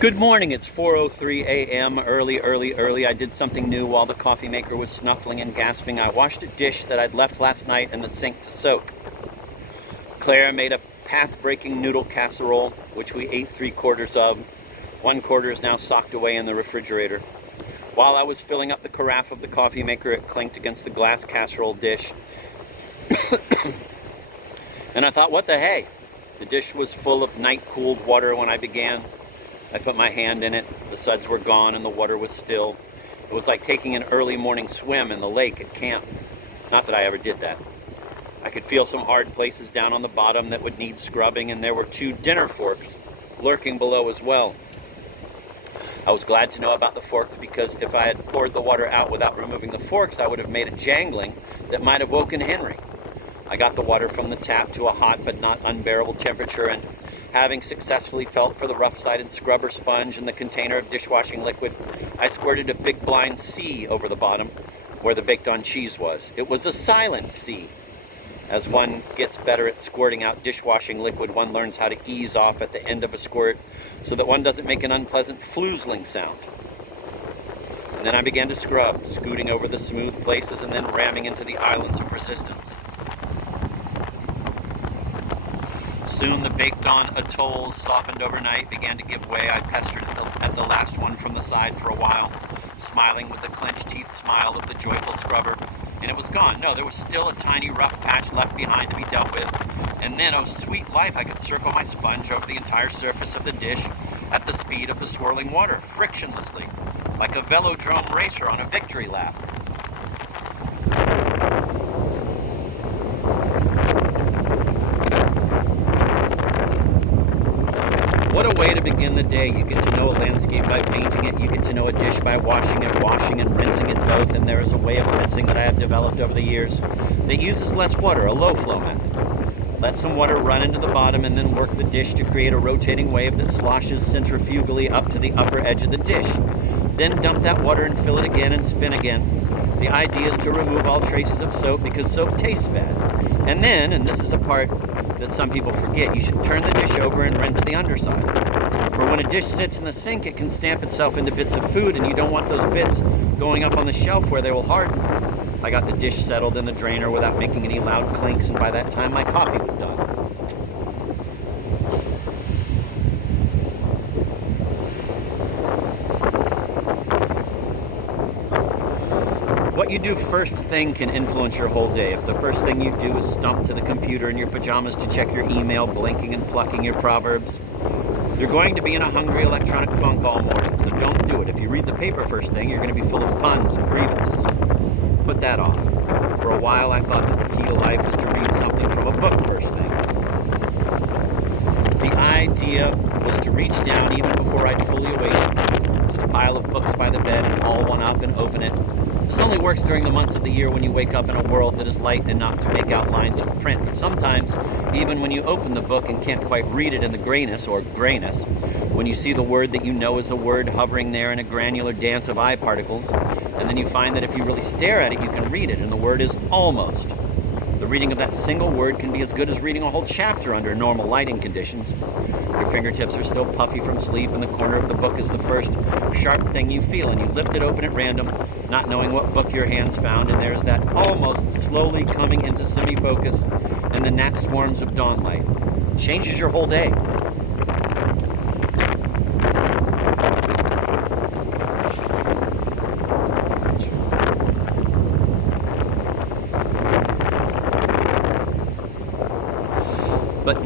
Good morning, it's 4:03 a.m. Early. I did something new while the coffee maker was snuffling and gasping. I washed a dish that I'd left last night in the sink to soak. Claire made a path-breaking noodle casserole, which we ate 3/4 of. 1/4 is now socked away in the refrigerator. While I was filling up the carafe of the coffee maker, it clinked against the glass casserole dish. And I thought, what the hey? The dish was full of night-cooled water when I began. I put my hand in it, the suds were gone and the water was still. It was like taking an early morning swim in the lake at camp. Not that I ever did that. I could feel some hard places down on the bottom that would need scrubbing, and there were 2 dinner forks lurking below as well. I was glad to know about the forks because if I had poured the water out without removing the forks, I would have made a jangling that might have woken Henry. I got the water from the tap to a hot but not unbearable temperature, and having successfully felt for the rough-sided scrubber sponge in the container of dishwashing liquid, I squirted a big blind C over the bottom where the baked-on cheese was. It was a silent C. As one gets better at squirting out dishwashing liquid, one learns how to ease off at the end of a squirt so that one doesn't make an unpleasant floozling sound. And then I began to scrub, scooting over the smooth places and then ramming into the islands of resistance. Soon the baked-on atolls, softened overnight, began to give way. I pestered at the last one from the side for a while, smiling with the clenched teeth smile of the joyful scrubber, and it was gone. No, there was still a tiny rough patch left behind to be dealt with, and then, oh sweet life, I could circle my sponge over the entire surface of the dish at the speed of the swirling water, frictionlessly, like a velodrome racer on a victory lap. What a way to begin the day. You get to know a landscape by painting it. You get to know a dish by washing and rinsing it both. And there is a way of rinsing that I have developed over the years that uses less water, a low flow method. Let some water run into the bottom and then work the dish to create a rotating wave that sloshes centrifugally up to the upper edge of the dish. Then dump that water and fill it again and spin again. The idea is to remove all traces of soap because soap tastes bad. And then, and this is a part that some people forget, you should turn the dish over and rinse the underside. For when a dish sits in the sink, it can stamp itself into bits of food, and you don't want those bits going up on the shelf where they will harden. I got the dish settled in the drainer without making any loud clinks, and by that time my coffee was done. What you do first thing can influence your whole day. If the first thing you do is stomp to the computer in your pajamas to check your email, blinking and plucking your proverbs, you're going to be in a hungry electronic funk all morning, so don't do it. If you read the paper first thing, you're going to be full of puns and grievances. Put that off. For a while, I thought that the key to life was to read something from a book first thing. The idea was to reach down even before I'd fully awaken to the pile of books by the bed and haul one up and open it. This only works during the months of the year when you wake up in a world that is light enough to make out lines of print. But sometimes, even when you open the book and can't quite read it in the grayness or grayness, when you see the word that you know is a word hovering there in a granular dance of eye particles, and then you find that if you really stare at it, you can read it, and the word is almost. The reading of that single word can be as good as reading a whole chapter under normal lighting conditions. Your fingertips are still puffy from sleep, and the corner of the book is the first sharp thing you feel, and you lift it open at random, not knowing what book your hands found, and there's that almost slowly coming into semi-focus and the gnat swarms of dawn light. It changes your whole day. But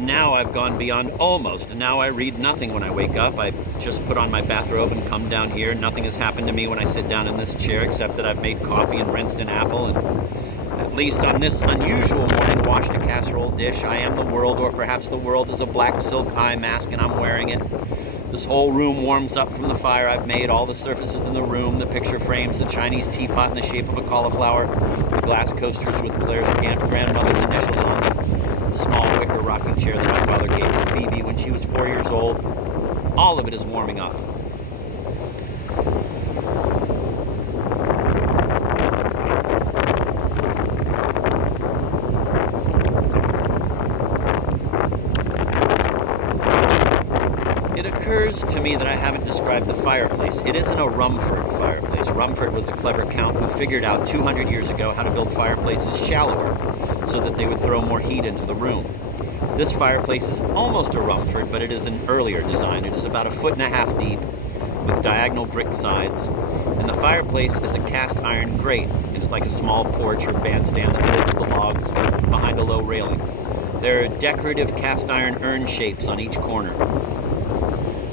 now I've gone beyond almost, and now I read nothing when I wake up. I just put on my bathrobe and come down here. Nothing has happened to me when I sit down in this chair except that I've made coffee and rinsed an apple, and at least on this unusual morning washed a casserole dish. I am the world, or perhaps the world is a black silk eye mask and I'm wearing it. This whole room warms up from the fire I've made, all the surfaces in the room, the picture frames, the Chinese teapot in the shape of a cauliflower, the glass coasters with Claire's grandmother's initials on them, the small wicker rocking chair that my father gave to Phoebe when she was 4 years old. All of it is warming up. occurs to me that I haven't described the fireplace. It isn't a Rumford fireplace. Rumford was a clever count who figured out 200 years ago how to build fireplaces shallower so that they would throw more heat into the room. This fireplace is almost a Rumford, but it is an earlier design. It is about 1.5 feet deep with diagonal brick sides. And the fireplace is a cast iron grate. It is like a small porch or bandstand that holds the logs behind a low railing. There are decorative cast iron urn shapes on each corner.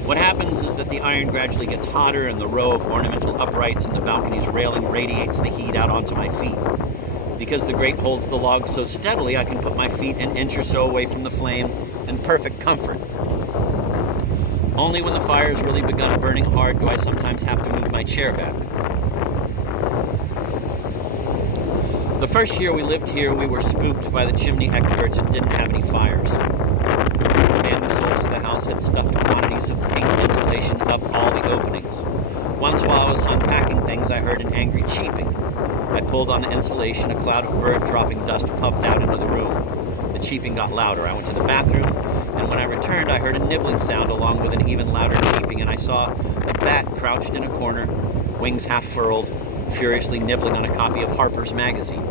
What happens is that the iron gradually gets hotter and the row of ornamental uprights in the balcony's railing radiates the heat out onto my feet. Because the grate holds the logs so steadily, I can put my feet an inch or so away from the flame in perfect comfort. Only when the fire has really begun burning hard do I sometimes have to move my chair back. The first year we lived here, we were spooked by the chimney experts and didn't have any fires. The man who sold us the house had stuffed quantities of pink insulation up all the openings. Once while I was unpacking things, I heard an angry cheeping. I pulled on the insulation, a cloud of bird-dropping dust puffed out into the room. The cheeping got louder. I went to the bathroom, and when I returned, I heard a nibbling sound along with an even louder cheeping, and I saw a bat crouched in a corner, wings half furled, furiously nibbling on a copy of Harper's Magazine.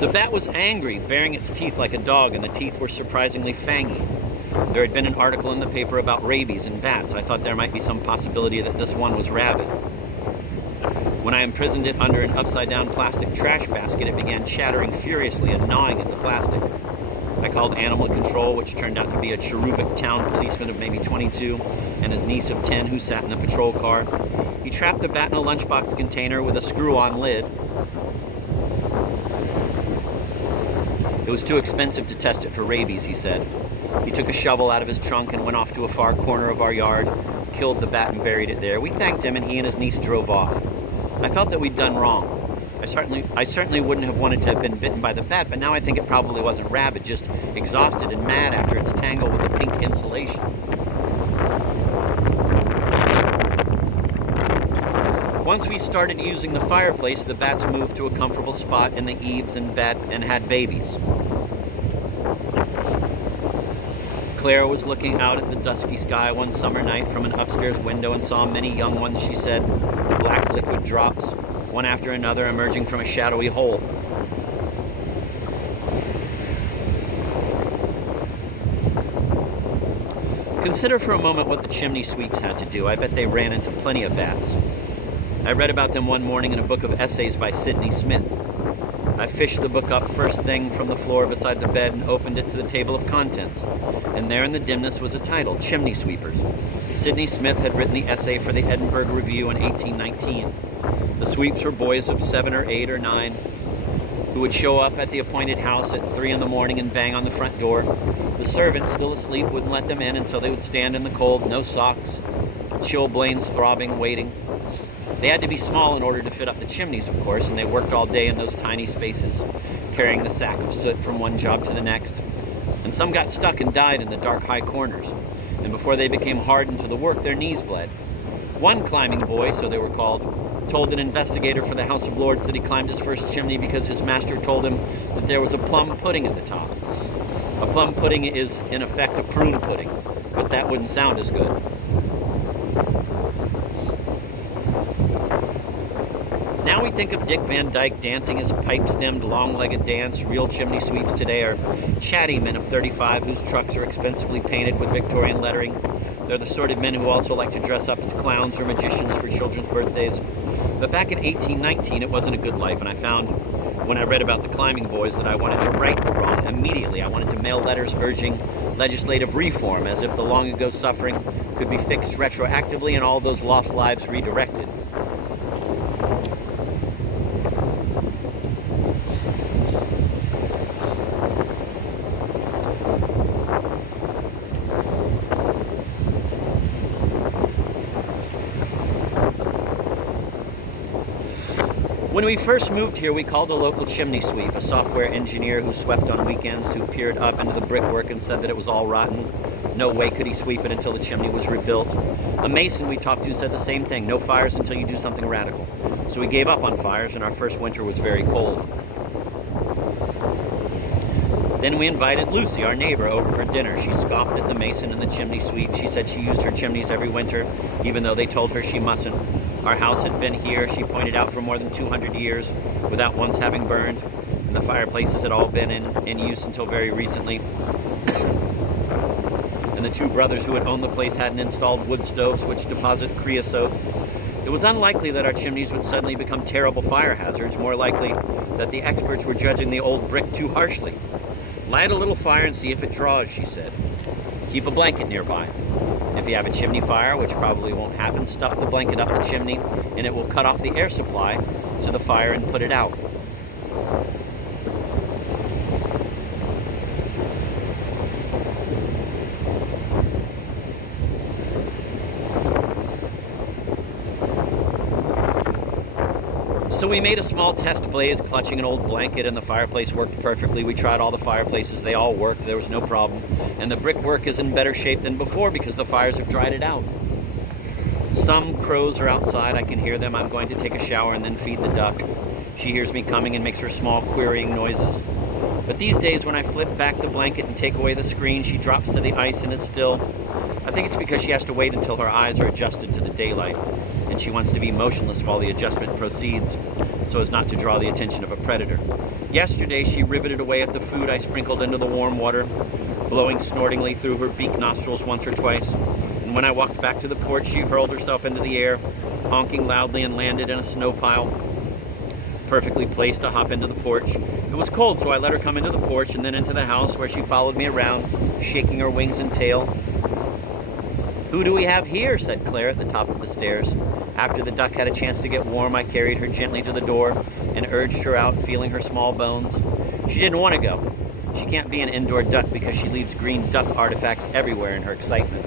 The bat was angry, baring its teeth like a dog, and the teeth were surprisingly fangy. There had been an article in the paper about rabies in bats. I thought there might be some possibility that this one was rabid. When I imprisoned it under an upside-down plastic trash basket, it began chattering furiously and gnawing at the plastic. I called animal control, which turned out to be a cherubic town policeman of maybe 22 and his niece of 10 who sat in the patrol car. He trapped the bat in a lunchbox container with a screw-on lid. It was too expensive to test it for rabies, he said. He took a shovel out of his trunk and went off to a far corner of our yard, killed the bat and buried it there. We thanked him, and he and his niece drove off. I felt that we'd done wrong. I certainly wouldn't have wanted to have been bitten by the bat, but now I think it probably wasn't rabid, just exhausted and mad after its tangle with the pink insulation. Once we started using the fireplace, the bats moved to a comfortable spot in the eaves and bed and had babies. Claire was looking out at the dusky sky one summer night from an upstairs window and saw many young ones, she said, black liquid drops, one after another emerging from a shadowy hole. Consider for a moment what the chimney sweeps had to do. I bet they ran into plenty of bats. I read about them one morning in a book of essays by Sidney Smith. I fished the book up first thing from the floor beside the bed and opened it to the table of contents. And there in the dimness was a title, Chimney Sweepers. Sidney Smith had written the essay for the Edinburgh Review in 1819. The sweeps were boys of 7 or 8 or 9 who would show up at the appointed house at 3 in the morning and bang on the front door. The servant, still asleep, wouldn't let them in, and so they would stand in the cold, no socks, chilblains throbbing, waiting. They had to be small in order to fit up the chimneys, of course, and they worked all day in those tiny spaces, carrying the sack of soot from one job to the next. And some got stuck and died in the dark high corners. And before they became hardened to the work, their knees bled. One climbing boy, so they were called, told an investigator for the House of Lords that he climbed his first chimney because his master told him that there was a plum pudding at the top. A plum pudding is, in effect, a prune pudding, but that wouldn't sound as good. Now we think of Dick Van Dyke dancing his pipe-stemmed, long-legged dance. Real chimney sweeps today are chatty men of 35 whose trucks are expensively painted with Victorian lettering. They're the sort of men who also like to dress up as clowns or magicians for children's birthdays. But back in 1819, it wasn't a good life, and I found, when I read about the climbing boys, that I wanted to right the wrong immediately. I wanted to mail letters urging legislative reform, as if the long-ago suffering could be fixed retroactively and all those lost lives redirected. When we first moved here, we called a local chimney sweep, a software engineer who swept on weekends, who peered up into the brickwork and said that it was all rotten. No way could he sweep it until the chimney was rebuilt. A mason we talked to said the same thing, no fires until you do something radical. So we gave up on fires, and our first winter was very cold. Then we invited Lucy, our neighbor, over for dinner. She scoffed at the mason and the chimney sweep. She said she used her chimneys every winter, even though they told her she mustn't. Our house had been here, she pointed out, for more than 200 years, without once having burned, and the fireplaces had all been in use until very recently. And the two brothers who had owned the place hadn't installed wood stoves which deposit creosote. It was unlikely that our chimneys would suddenly become terrible fire hazards, more likely that the experts were judging the old brick too harshly. Light a little fire and see if it draws, she said. Keep a blanket nearby. If you have a chimney fire, which probably won't happen, stuff the blanket up the chimney and it will cut off the air supply to the fire and put it out. So we made a small test blaze, clutching an old blanket, and the fireplace worked perfectly. We tried all the fireplaces, they all worked, there was no problem. And the brickwork is in better shape than before because the fires have dried it out. Some crows are outside, I can hear them. I'm going to take a shower and then feed the duck. She hears me coming and makes her small querying noises. But these days when I flip back the blanket and take away the screen, she drops to the ice and is still. I think it's because she has to wait until her eyes are adjusted to the daylight, and she wants to be motionless while the adjustment proceeds, so as not to draw the attention of a predator. Yesterday, she riveted away at the food I sprinkled into the warm water, blowing snortingly through her beak nostrils once or twice. And when I walked back to the porch, she hurled herself into the air, honking loudly, and landed in a snow pile, perfectly placed to hop into the porch. It was cold, so I let her come into the porch and then into the house, where she followed me around, shaking her wings and tail. "Who do we have here?" said Claire at the top of the stairs. After the duck had a chance to get warm, I carried her gently to the door and urged her out, feeling her small bones. She didn't want to go. She can't be an indoor duck because she leaves green duck artifacts everywhere in her excitement.